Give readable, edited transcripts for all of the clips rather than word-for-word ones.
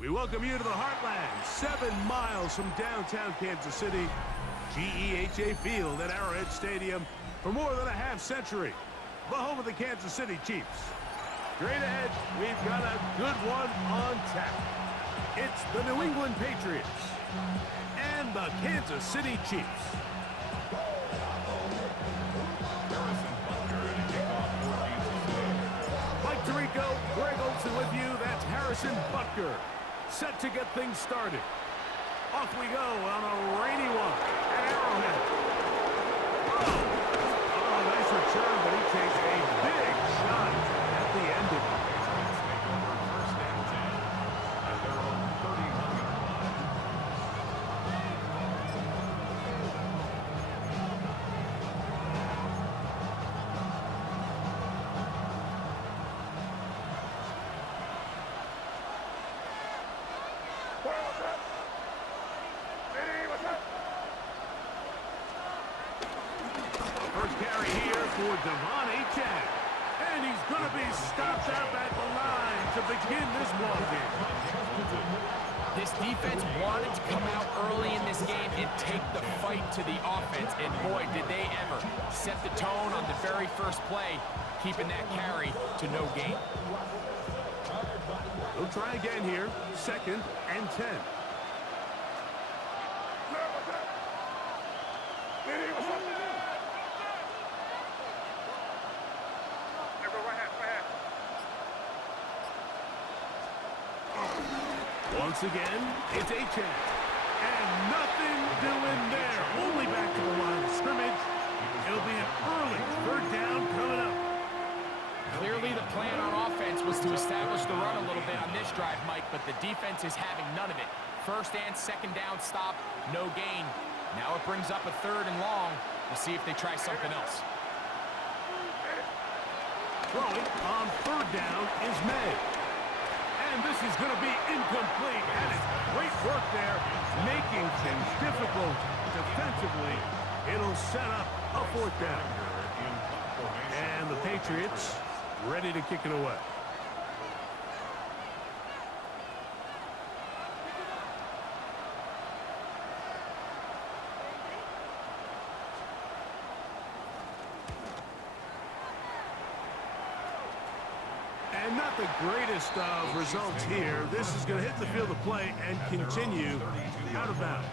We welcome you to the Heartland, 7 miles from downtown Kansas City, GEHA Field at Arrowhead Stadium for more than a half-century, the home of the Kansas City Chiefs. Straight ahead, we've got a good one on tap. It's the New England Patriots and the Kansas City Chiefs. Mike Tirico, Greg Olsen with you. That's Harrison Butker, set to get things started. Off we go on a rainy one at Arrowhead. Oh, nice return, but he takes a big shot at the end of it. First carry here for Devon Achane. And he's going to be stopped up at the line to begin this ball game. This defense wanted to come out early in this game and take the fight to the offense. And boy, did they ever set the tone on the very first play, keeping that carry to no gain. He'll try again here. 2nd and 10. Once again, it's Achane. And nothing doing there. Only back to the line of scrimmage. It'll be an early 3rd down coming up. Clearly the plan on offense was to establish the run a little bit on this drive, Mike, but the defense is having none of it. 1st and 2nd down stop, no gain. Now it brings up a 3rd and long. We'll see if they try something else. Throwing on 3rd down is May. And this is going to be incomplete. That is great work there, making things difficult defensively. It'll set up a 4th down. And the Patriots ready to kick it away. And not the greatest of results here. This is going to hit the field of play and continue out of bounds.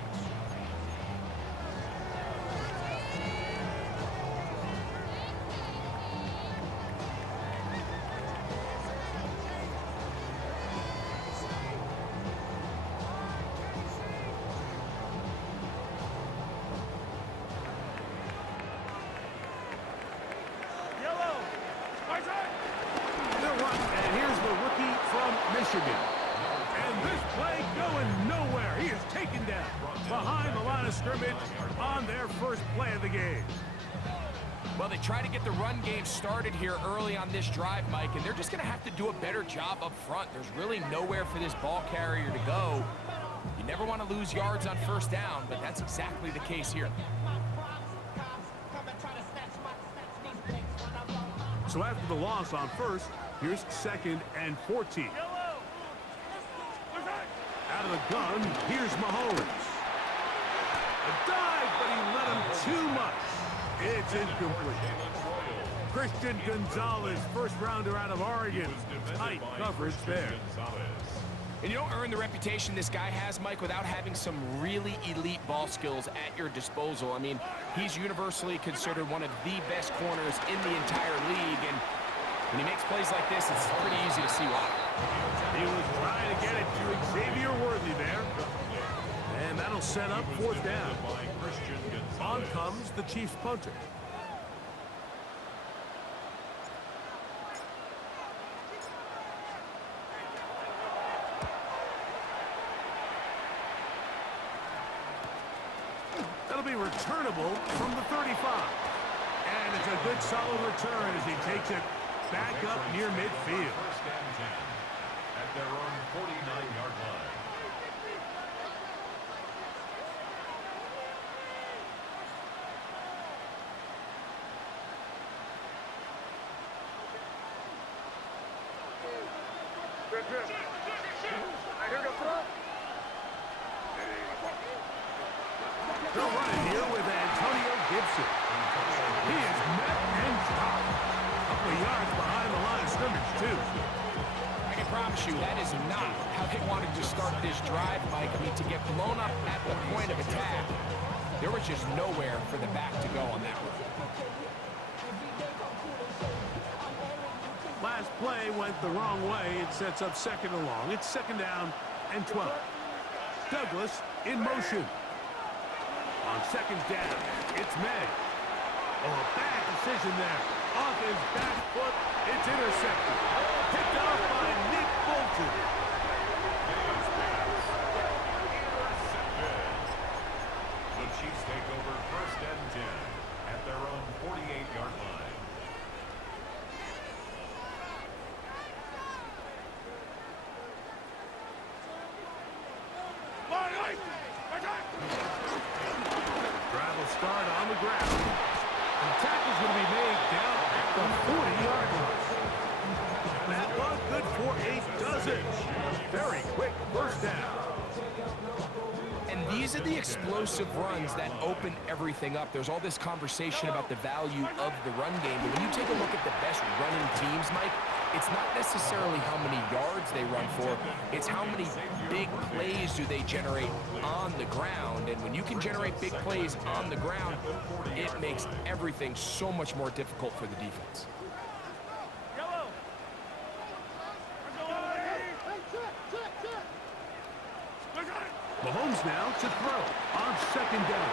And here's the rookie from Michigan. And this play going nowhere. He is taken down behind the line of scrimmage on their first play of the game. Well, they try to get the run game started here early on this drive, Mike, and they're just going to have to do a better job up front. There's really nowhere for this ball carrier to go. You never want to lose yards on 1st down, but that's exactly the case here. So after the loss on 1st, here's 2nd and 14. Out of the gun, here's Mahomes. A dive, but he let him too much. It's incomplete. Christian Gonzalez, 1st rounder out of Oregon. Tight coverage there. And you don't earn the reputation this guy has, Mike, without having some really elite ball skills at your disposal. I mean, he's universally considered one of the best corners in the entire league, and when he makes plays like this, it's pretty easy to see why. He was trying to get it to Xavier Worthy there. And that'll set up 4th down. On comes the Chiefs punter. That'll be returnable from the 35. And it's a good solid return as he takes it back up near midfield. 1st and 10 at their own 49-yard line. Good. Here goes They'll run it here with Antonio Gibson. He is met and dropped. A couple of yards behind the line of scrimmage, too. I can promise you that is not how they wanted to start this drive, Mike. I mean, to get blown up at the point of attack, there was just nowhere for the back to go on that one. Last play went the wrong way. It sets up second and long. It's second down and 12. Douglas in motion. On second down, it's May. Oh, a bad decision there. Off his back foot, it's intercepted. Picked off by Nick Bolton. The Chiefs take over first and 10 at their own 48-yard line. Drive will start on the ground. And the tackle's going to be made down at the 40-yard line. That was good for a dozen. Very quick first down. And these are the explosive runs that open everything up. There's all this conversation about the value of the run game, but when you take a look at the best running teams, Mike, it's not necessarily how many yards they run for, it's how many big plays do they generate on the ground. And when you can generate big plays on the ground, it makes everything so much more difficult for the defense. Mahomes now to throw on second down.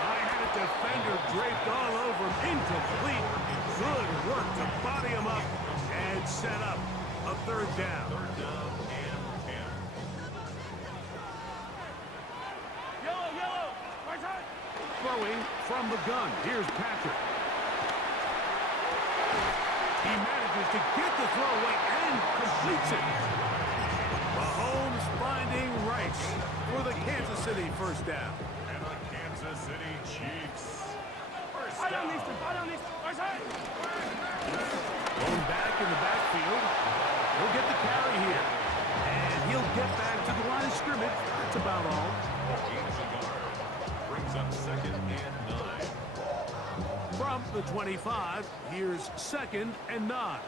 I had a defender draped all over him. Incomplete. Good work to body him up and set up a third down. Third down and 10. Throwing from the gun. Here's Patrick. He manages to get the throw away and completes it. Mahomes finding Rice for the Kansas City first down. And the Kansas City Chiefs. First down. Going back in the backfield. He'll get the carry here. And he'll get back to the line of scrimmage. That's about all. Gains a yard. Brings up second and 9. From the 25, here's second and 9.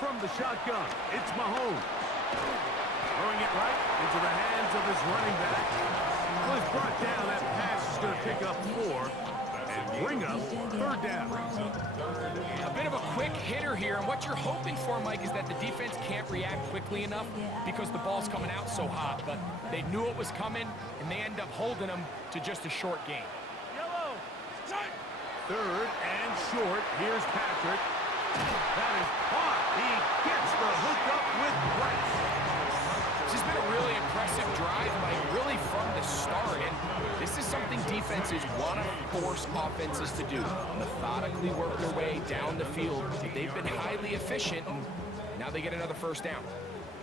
From the shotgun, it's Mahomes. Throwing it right into the hands of his running back. Was brought down. That pass is going to pick up 4 and bring up third down. A bit of a quick hitter here, and what you're hoping for, Mike, is that the defense can't react quickly enough because the ball's coming out so hot, but they knew it was coming, and they end up holding them to just a short gain. Third and short. Here's Patrick. That is caught. He gets the hook up with Rice. This has been a really impressive drive, Mike, really from the start. And this is something defenses want to force offenses to do. Methodically work their way down the field. They've been highly efficient, and now they get another first down.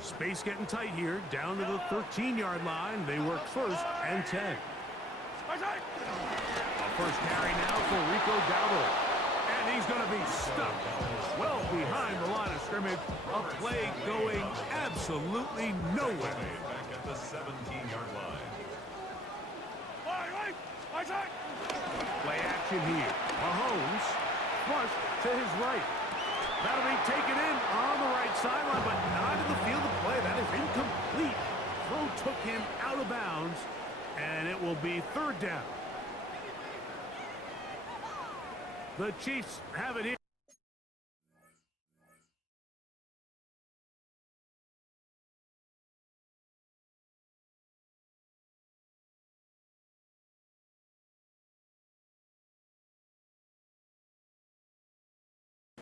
Space getting tight here. Down to the 13-yard line. They work first and 10. A first carry now for Rico Dowdle. And he's going to be stuck well behind the line of scrimmage. A play going absolutely nowhere. Back at the 17-yard line. Play action here. Mahomes flushed to his right. That'll be taken in on the right sideline, but not in the field of play. That is incomplete. Throw took him out of bounds, and it will be third down. The Chiefs have it here.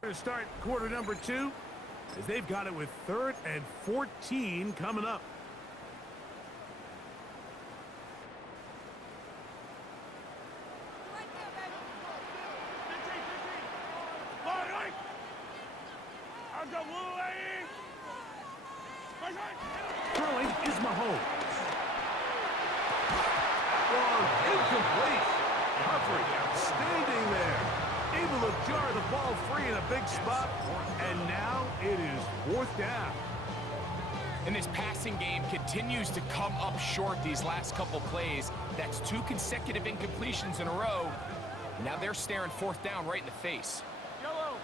Going to start quarter number 2 as they've got it with third and 14 coming up. Throwing is Mahomes. Long, incomplete. Humphrey standing there, able to jar the ball free in a big spot, and now it is fourth down. And this passing game continues to come up short these last couple plays. That's 2 consecutive incompletions in a row. Now they're staring 4th down right in the face. Yellow.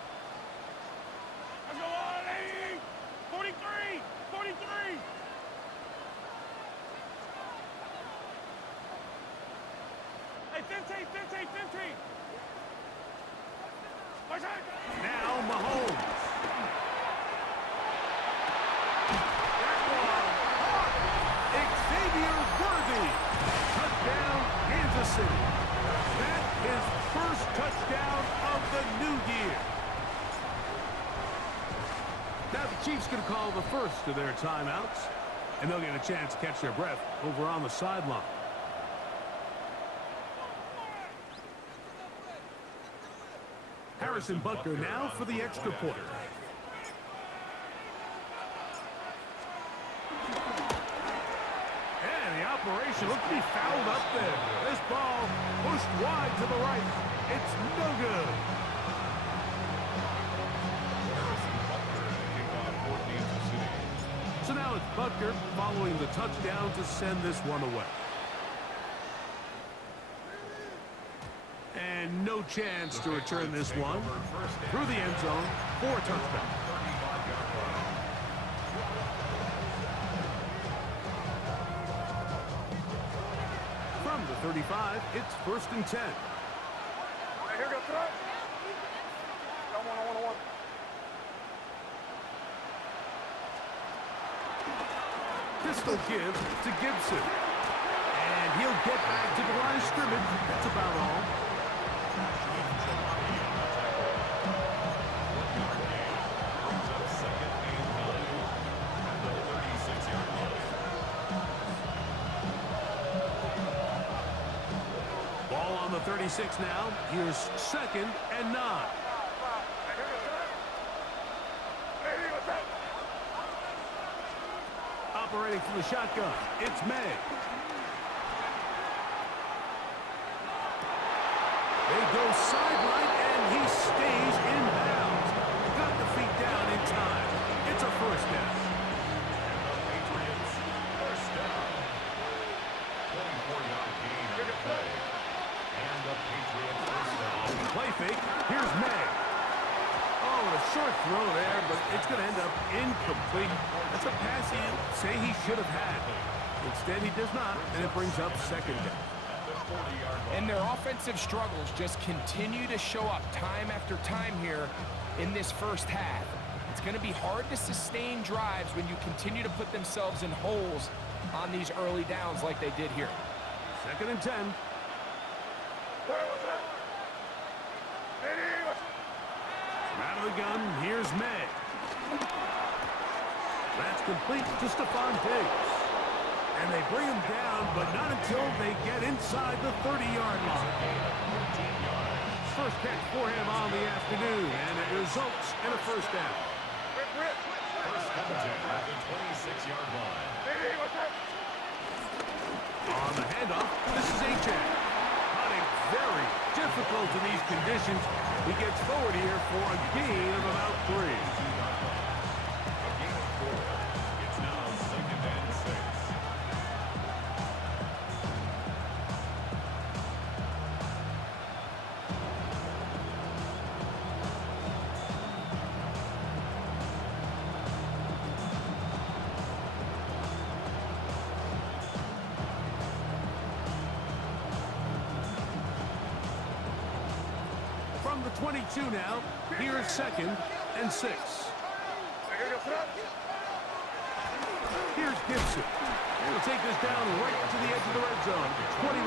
Let's go on, 80. 43. 43. Hey, 15, 15, 15. Now Mahomes. Xavier Worthy. Touchdown, Kansas City. That is first touchdown of the new year. Now the Chiefs going to call the first of their timeouts, and they'll get a chance to catch their breath over on the sideline. Harrison Butker now for the extra point. And the operation looks to be fouled up there. This ball pushed wide to the right. It's no good. So now it's Butker following the touchdown to send this one away. And no chance to return this one through the end zone for a touchdown. From the 35, it's 1st and 10. Hey, here goes throw. One. Pistol give to Gibson. And he'll get back to the line of scrimmage. That's about all. Ball on the 36 now. Here's 2nd and 9. Operating from the shotgun, it's May. They go sideline, and he stays in bounds. Got the feet down in time. It's a 1st down. Patriots, 1st down. 24-yard gain on the play. And the Patriots 1st down. Play fake. Here's May. Oh, a short throw there, but it's going to end up incomplete. That's a pass he'd say he should have had. Instead, he does not, and it brings up 2nd down. And their offensive struggles just continue to show up time after time here in this first half. It's going to be hard to sustain drives when you continue to put themselves in holes on these early downs like they did here. 2nd and 10. Out of the gun, here's May. That's complete to Stephon Diggs. And they bring him down, but not until they get inside the 30-yard line. First catch for him on the afternoon, and it results in a 1st down. First contact at the 26-yard line. On the handoff, this is Achane. Hunting very difficult in these conditions. He gets forward here for a gain of about 3. A gain of 4. It's now 2nd and 6. From the 22 now, here's 2nd and 6. Here's Gibson. He'll take this down right to the edge of the red zone. 21.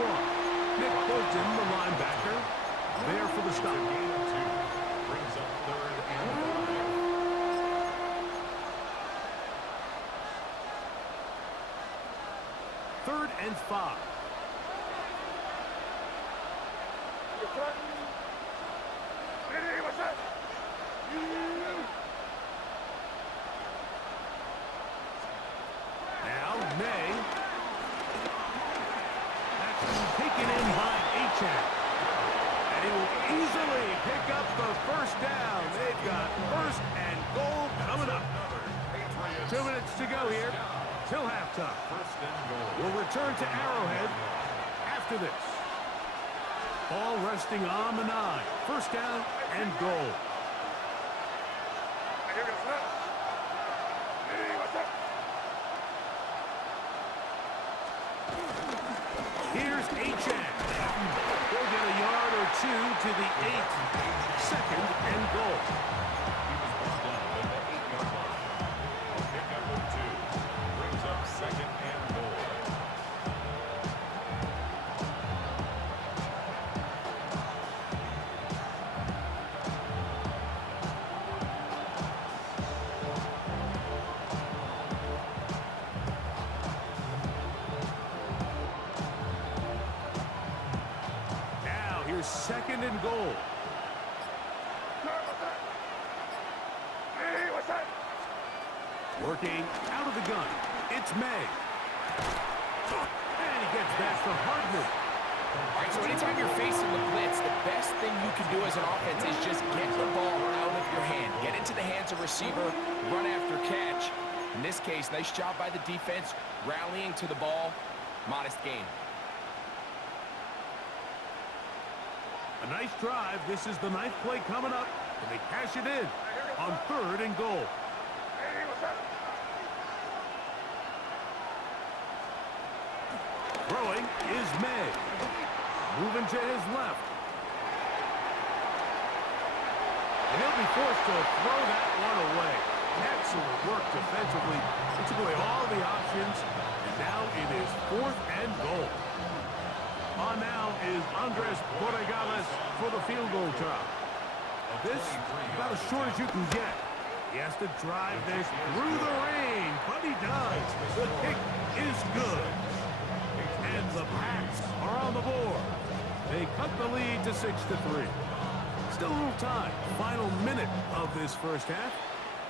Nick Bolton, the linebacker, there for the stop. Gain of 2. Brings up 3rd and 5. 3rd and 5. Now, May. That's taken in by Achane. And he will easily pick up the 1st down. They've got 1st and goal coming up. Patriots 2 minutes to go here till halftime. First and goal. We'll return to Arrowhead after this. Ball resting on the 9. First down and goal. Here goes front. Hey, what's up? Here's Achan. He'll get a yard or two to the 8. Second and goal. He was brought down at the 8-yard line. A pickup of 2. Brings up second and goal. Now here's second and goal. Hey, what's that? Working out of the gun. It's May. And he gets back to Hardman. All right, so anytime you're facing the blitz, the best thing you can do as an offense is just get the ball out of your hand. Get into the hands of receiver, run after catch. In this case, nice job by the defense, rallying to the ball. Modest gain. A nice drive. This is the 9th play coming up. And they cash it in on third and goal. Hey, what's up? Throwing is May. Moving to his left. And he'll be forced to throw that one away. Excellent work defensively. It took away all the options. And now it is fourth and goal. On now is Andres Borregales for the field goal try. This, about as short as you can get. He has to drive this through the rain, but he does. The kick is good. And the Pats are on the board. They cut the lead to 6-3. Still a little time. Final minute of this first half.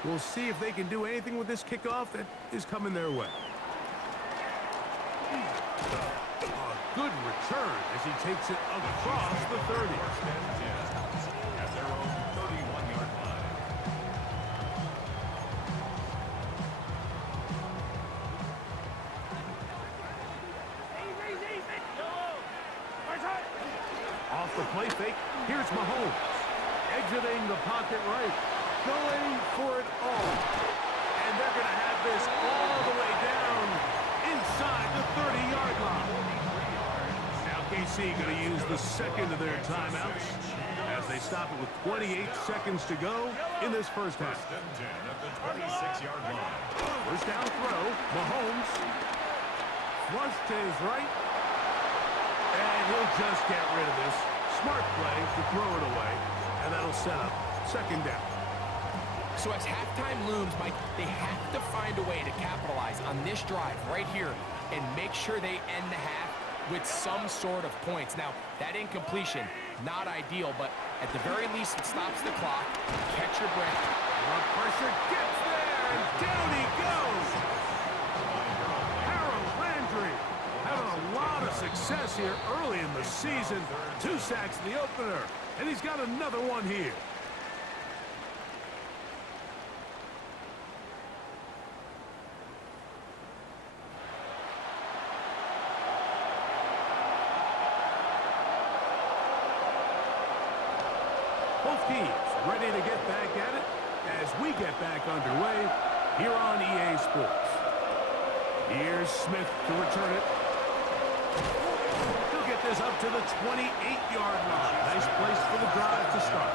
We'll see if they can do anything with this kickoff that is coming their way. A good return as he takes it across the 30. First and 10 at their own 31-yard line. Easy. Yellow. Right side. Off the play fake, here's Mahomes. Exiting the pocket right. Going for it all. And they're going to have this all the way down inside the 30-yard line. Now KC going to use the second of their timeouts as they stop it with 28 seconds to go in this first half. First and 10 at the 26-yard line. First down throw, Mahomes. Flush to his right. And he'll just get rid of this. Smart play to throw it away. And that'll set up second down. So as halftime looms, Mike, they have to find a way to capitalize on this drive right here and make sure they end the half with some sort of points. Now, that incompletion, not ideal, but at the very least, it stops the clock. Catch your breath. The pressure gets there, and down he goes. Harold Landry having a lot of success here early in the season. 2 sacks in the opener, and he's got another one here. Both teams ready to get back at it as we get back underway here on EA Sports. Here's Smith to return it. He'll get this up to the 28-yard line. Nice place for the drive to start.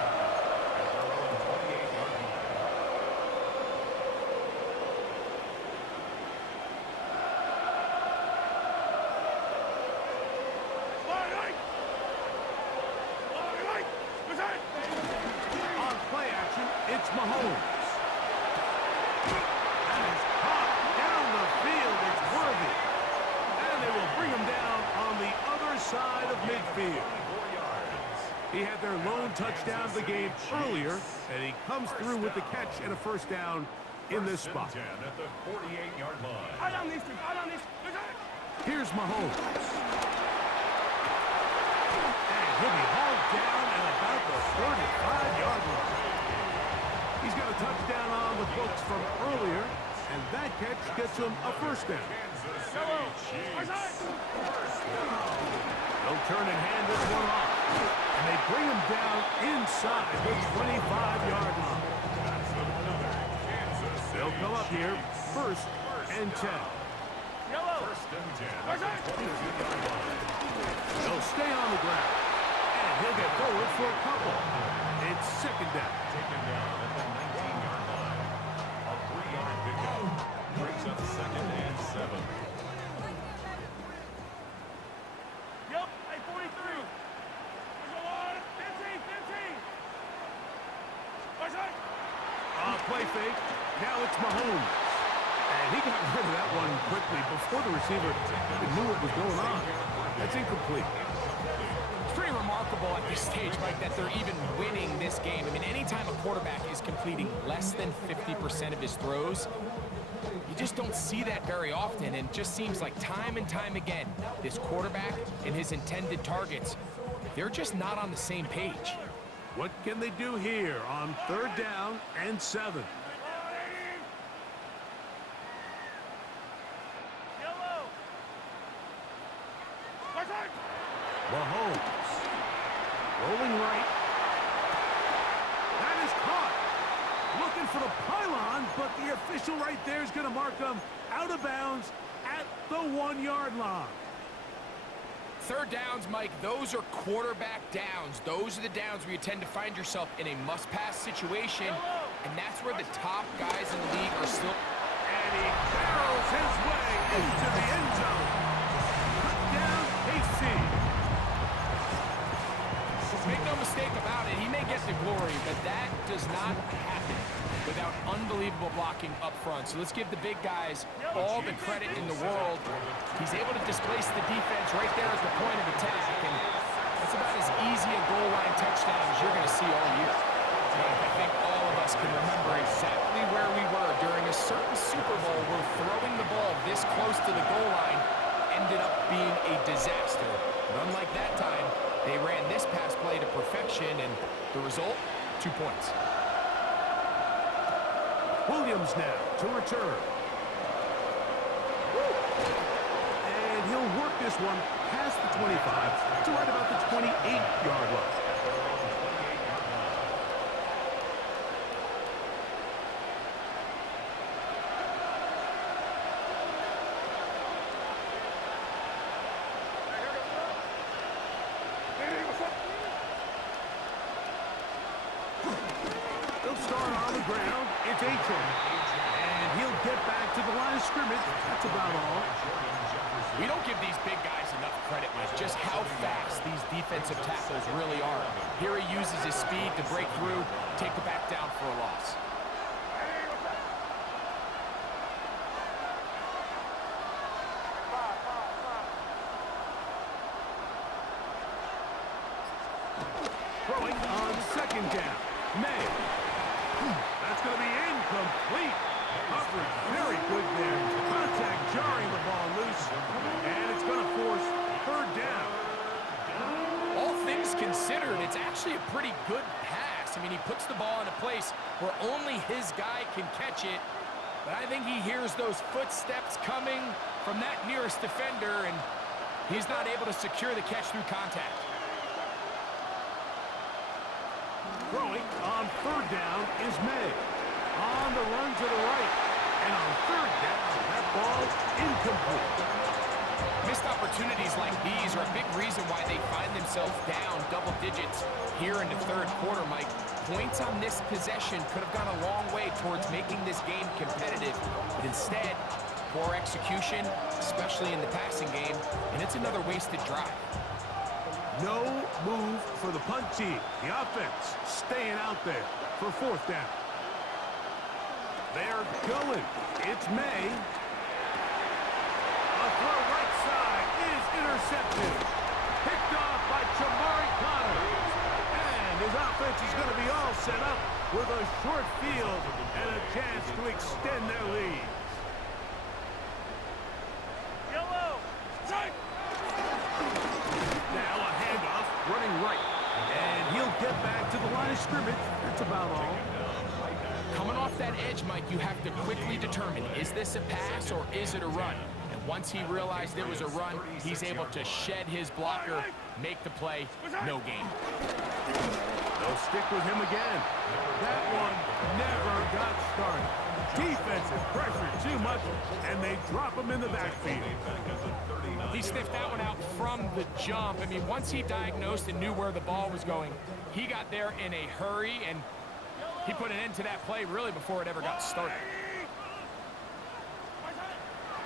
On play action, it's Mahomes. That is caught down the field. It's worthy. And they will bring him down on the other side of midfield. He had their lone touchdown of the game earlier, and he comes through with the catch and a first down in this spot. At the 48-yard line. Out on these two. Here's Mahomes. And he'll be hauled down at about the 35-yard line. He's got a touchdown on the books from earlier, And that catch gets him a first down. Kansas City Chiefs. First down. They'll turn and hand this one off. And they bring him down inside the 25-yard line. That's another Kansas City They'll come up here, first and 10. First and 10 at the 22-yard line. They'll stay on the ground. And he'll get forward for a couple. It's second down. Taken down at the 19-yard line. A 3-yard pickup. Brings up second and 7. Yep, hey, 43. There's a lot. 15, 15. Backside. Play fake. Now it's Mahomes. And he got rid of that one quickly before the receiver even knew what was going on. That's incomplete. It's pretty remarkable at this stage, Mike, that they're even winning this game. I mean, anytime a quarterback is completing less than 50% of his throws, you just don't see that very often, and it just seems like time and time again, this quarterback and his intended targets, they're just not on the same page. What can they do here on third down and 7? Yellow. Backside. Mahomes. Rolling right. That is caught. Looking for the pylon, but the official right there is going to mark them out of bounds at the 1-yard line. Third downs, Mike, those are quarterback downs. Those are the downs where you tend to find yourself in a must-pass situation, and that's where the top guys in the league are still. And he barrels his way into the end zone. Touchdown, KC. Make no mistake about it, he may get the glory, but that does not happen without unbelievable blocking up front. So let's give the big guys all the credit in the world. He's able to displace the defense right there at the point of attack, and that's about as easy a goal line touchdown as you're going to see all year. I think all of us can remember exactly where we were during a certain Super Bowl where throwing the ball this close to the goal line ended up being a disaster. But unlike that time, they ran this pass play to perfection, and the result, 2 points. Williams now to return. And he'll work this one past the 25 to right about the 28-yard line. They'll start on the ground. It's Achane. And he'll get back to the line of scrimmage. That's about all. We don't give these big guys enough credit, Mike, just how fast these defensive tackles really are. Here he uses his speed to break through, take the back down for a loss. Throwing on second down. May. That's going to be incomplete. Coverage very good there. Contact jarring the ball loose. And it's going to force third down. All things considered, it's actually a pretty good pass. I mean, he puts the ball in a place where only his guy can catch it. But I think he hears those footsteps coming from that nearest defender, and he's not able to secure the catch through contact. Throwing on third down is May. On the run to the right. And on third down, that ball incomplete. Missed opportunities like these are a big reason why they find themselves down double digits here in the third quarter, Mike. Points on this possession could have gone a long way towards making this game competitive, but instead, poor execution, especially in the passing game, and it's another wasted drive. No move for the punt team. The offense staying out there for fourth down. They're going. It's May. A throw right side is intercepted. Picked off by Jamari Connor. And his offense is going to be all set up with a short field and a chance to extend their lead. Yellow. Strike. Now a handoff running right. And he'll get back to the line of scrimmage. That's about all. Coming off that edge, Mike, you have to quickly determine, is this a pass or is it a run? And once he realized it was a run, he's able to shed his blocker, make the play, no gain. They'll stick with him again. That one never got started. Defensive pressure too much, and they drop him in the backfield. He sniffed that one out from the jump. I mean, once he diagnosed and knew where the ball was going, he got there in a hurry, and he put an end to that play really before it ever got started.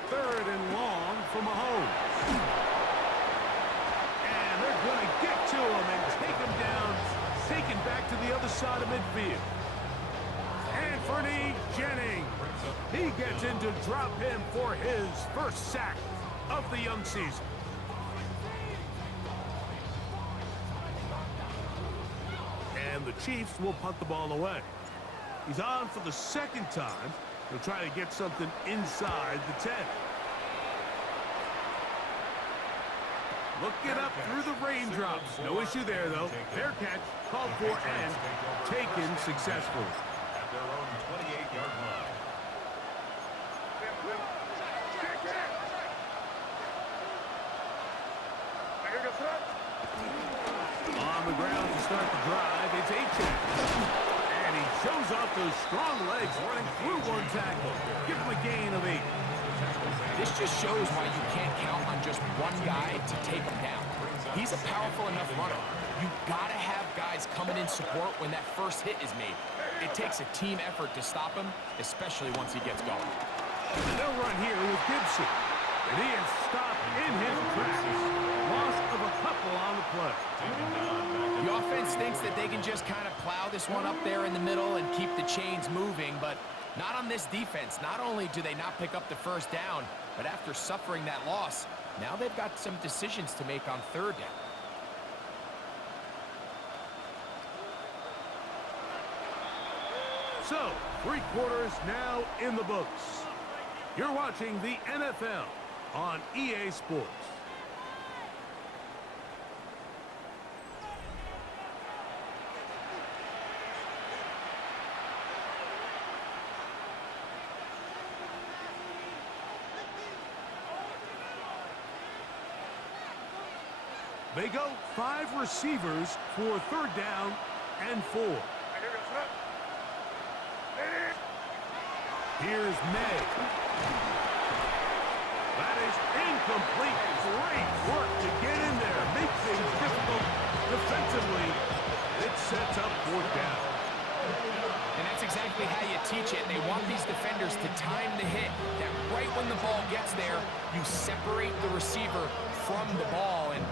3rd and long for Mahomes. And they're going to get to him and take him down, taken back to the other side of midfield. Anthony Jennings. He gets in to drop him for his first sack of the young season. And the Chiefs will punt the ball away. He's on for the 2nd time. He'll try to get something inside the 10. Looking up through the raindrops. No issue there, though. Fair catch, called for, and taken successfully. At their own 28-yard line. On the ground to start the drive, it's H-Check. And he shows off those strong legs running through one tackle. Give him a gain of 8. This just shows why you can't count on just one guy to take him down. He's a powerful enough runner. You gotta have guys coming in support when that first hit is made. It takes a team effort to stop him, especially once he gets going. They'll run here with Gibson. And he is stopped in his tracks. Loss of a couple on the play. The offense thinks that they can just kind of plow this one up there in the middle and keep the chains moving, but not on this defense. Not only do they not pick up the first down, but after suffering that loss, now they've got some decisions to make on 3rd down. So, 3 quarters now in the books. You're watching the NFL on EA Sports. They go 5 receivers for 3rd down and 4. Here's May. That is incomplete. Great work to get in there. Make things difficult defensively. It sets up 4th down. And that's exactly how you teach it. They want these defenders to time the hit. That right when the ball gets there, you separate the receiver from the ball. And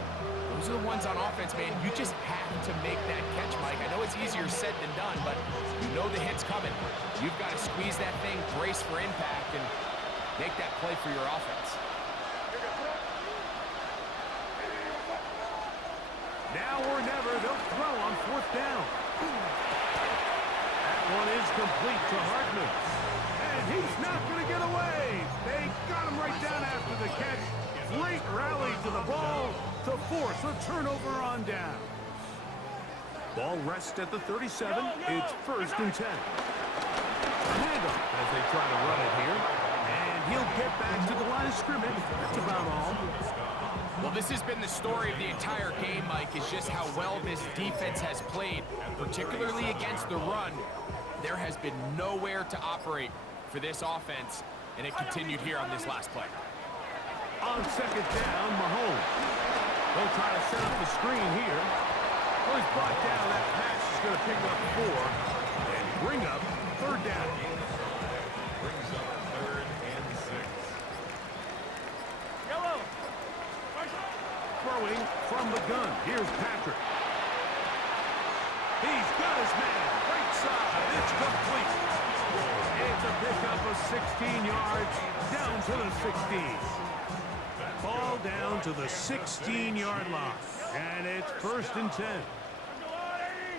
those are the ones on offense, man. You just have to make that catch, Mike. I know it's easier said than done, but you know the hit's coming. You've got to squeeze that thing, brace for impact, and make that play for your offense. Now or never, they'll throw on 4th down. That one is complete to Hartman. And he's not going to get away. They got him right down after the catch. Great rally to the ball to force a turnover on down. Ball rests at the 37. It's 1st and 10. Handoff as they try to run it here. And he'll get back to the line of scrimmage. That's about all. Well, this has been the story of the entire game, Mike, is just how well this defense has played, particularly against the run. There has been nowhere to operate for this offense, and it continued here on this last play. On 2nd down, Mahomes. They'll try to set up the screen here. Well, he's brought down. That pass is going to pick up 4 and bring up 3rd down. Brings up 3rd and 6. Yellow. Throwing from the gun. Here's Patrick. He's got his man. Right side. It's complete. It's a pickup of 16 yards down to the 16. Ball down to the 16-yard line. And it's 1st and 10.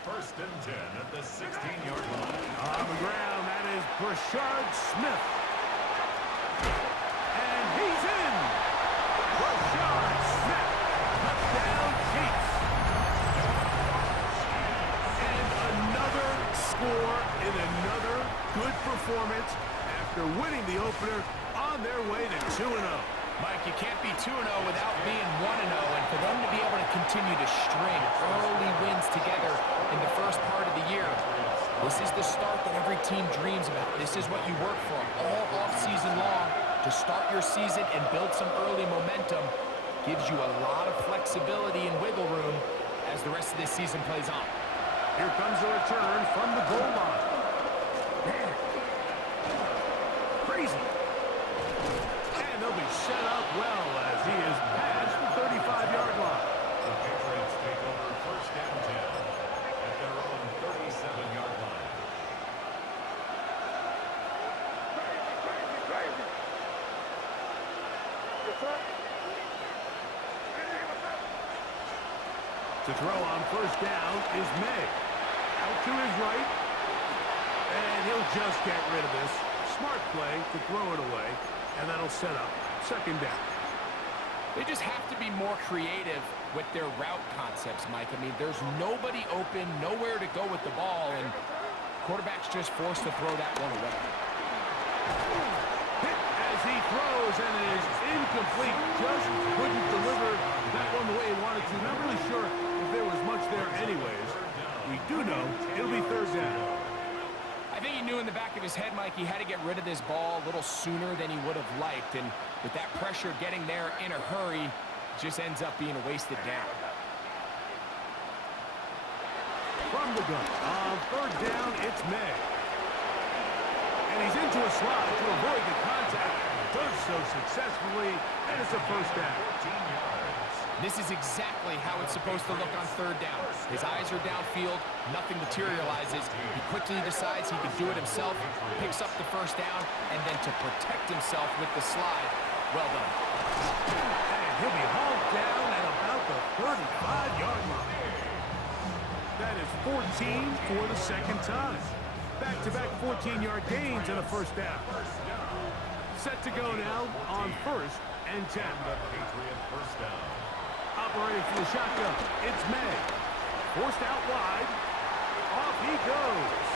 1st and 10 at the 16-yard line. On the ground, that is Brashard Smith. And he's in. Brashard Smith. Touchdown, Chiefs. And another score in another good performance after winning the opener on their way to 2-0. Mike, you can't be 2-0 without being 1-0, and for them to be able to continue to string early wins together in the first part of the year, this is the start that every team dreams about. This is what you work for all off-season long to start your season and build some early momentum. Gives you a lot of flexibility and wiggle room as the rest of this season plays on. Here comes the return from the goal line. Man. Crazy. And they'll be set up well as he is past the 35-yard line. The Patriots take over first down 10 at their own 37-yard line. To throw on first down is May. Out to his right. And he'll just get rid of this. Smart play to throw it away. And that'll set up second down. They just have to be more creative with their route concepts, Mike. I mean, there's nobody open, nowhere to go with the ball, and quarterback's just forced to throw that one away. Hit as he throws, and it is incomplete. Just couldn't deliver that one the way he wanted to. Not really sure if there was much there anyways. We do know it'll be third down. I think he knew in the back of his head, Mike, he had to get rid of this ball a little sooner than he would have liked. And with that pressure getting there in a hurry, it just ends up being a wasted down. From the gun, on third down, it's May. And he's into a slide to avoid the contact. Does so successfully, and it's a first down. This is exactly how it's supposed to look on third down. His eyes are downfield, nothing materializes. He quickly decides he can do it himself, picks up the first down, and then to protect himself with the slide. Well done. And he'll be hauled down at about the 35-yard line. That is 14 for the second time. Back-to-back 14-yard gains and a first down. Set to go now on first and 10. The Patriot first down. Operating for the shotgun, it's May. Forced out wide. Off he goes.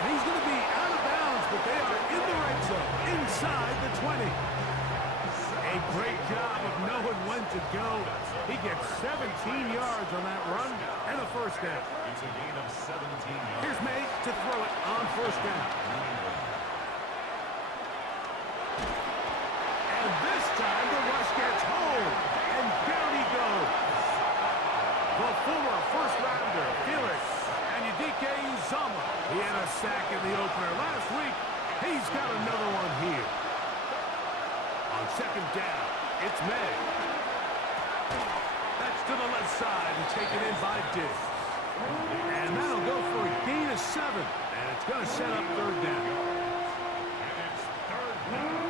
And he's going to be out of bounds, but they are in the red zone, inside the 20. A great job of knowing when to go. He gets 17 yards on that run and a first down. It's a gain of 17 yards. Here's May to throw it on first down. And this time the rush gets home. And down he goes. The former first-rounder, Felix Anyadike Uzama. He had a sack in the opener last week. He's got another one here. On second down, it's May. That's to the left side and taken in by Dick. And that'll go for a gain of 7. And it's going to set up third down. And it's third down.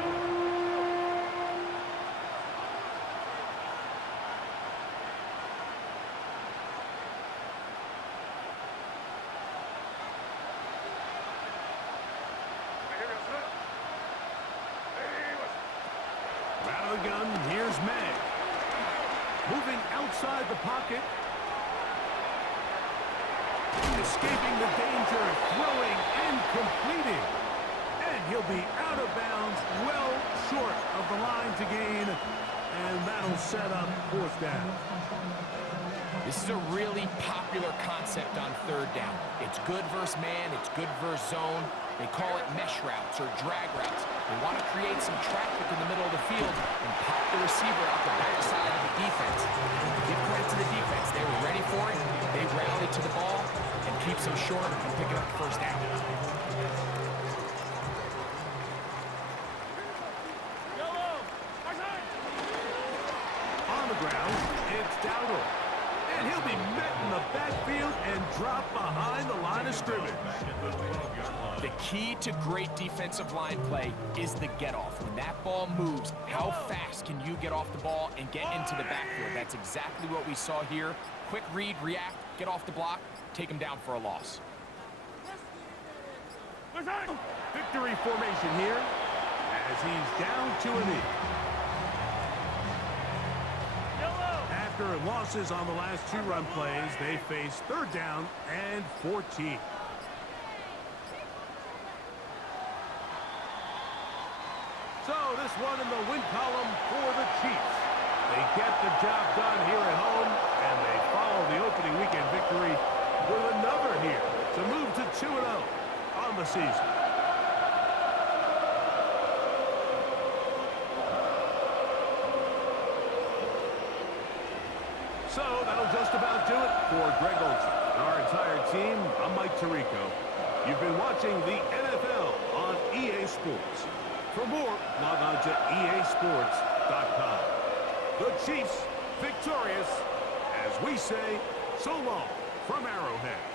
Out of the gun, here's May. Moving outside the pocket. Escaping the danger, throwing and completing. And he'll be out of bounds, well short of the line to gain. And that'll set up fourth down. This is a really popular concept on third down. It's good versus man, it's good versus zone. They call it mesh routes or drag routes. They want to create some traffic in the middle of the field and pop the receiver out the backside of the defense. Give credit to the defense. They were ready for it. They rallied to the ball and keeps them short from picking up the first down. On the ground, it's Dowdle. And he'll be met in the backfield and dropped behind the line of scrimmage. The key to great defensive line play is the get-off. When that ball moves, how fast can you get off the ball and get into the backfield? That's exactly what we saw here. Quick read, react, get off the block, take him down for a loss. Victory formation here as he's down to a knee. After losses on the last 2 run plays, they face third down and 14. So this one in the win column for the Chiefs. They get the job done here at home, and they follow the opening weekend victory with another here to move to 2-0 on the season. So that'll just about do it for Greg Olsen and our entire team. I'm Mike Tirico. You've been watching the NFL on EA Sports. For more, log on to easports.com. The Chiefs victorious, as we say, so long from Arrowhead.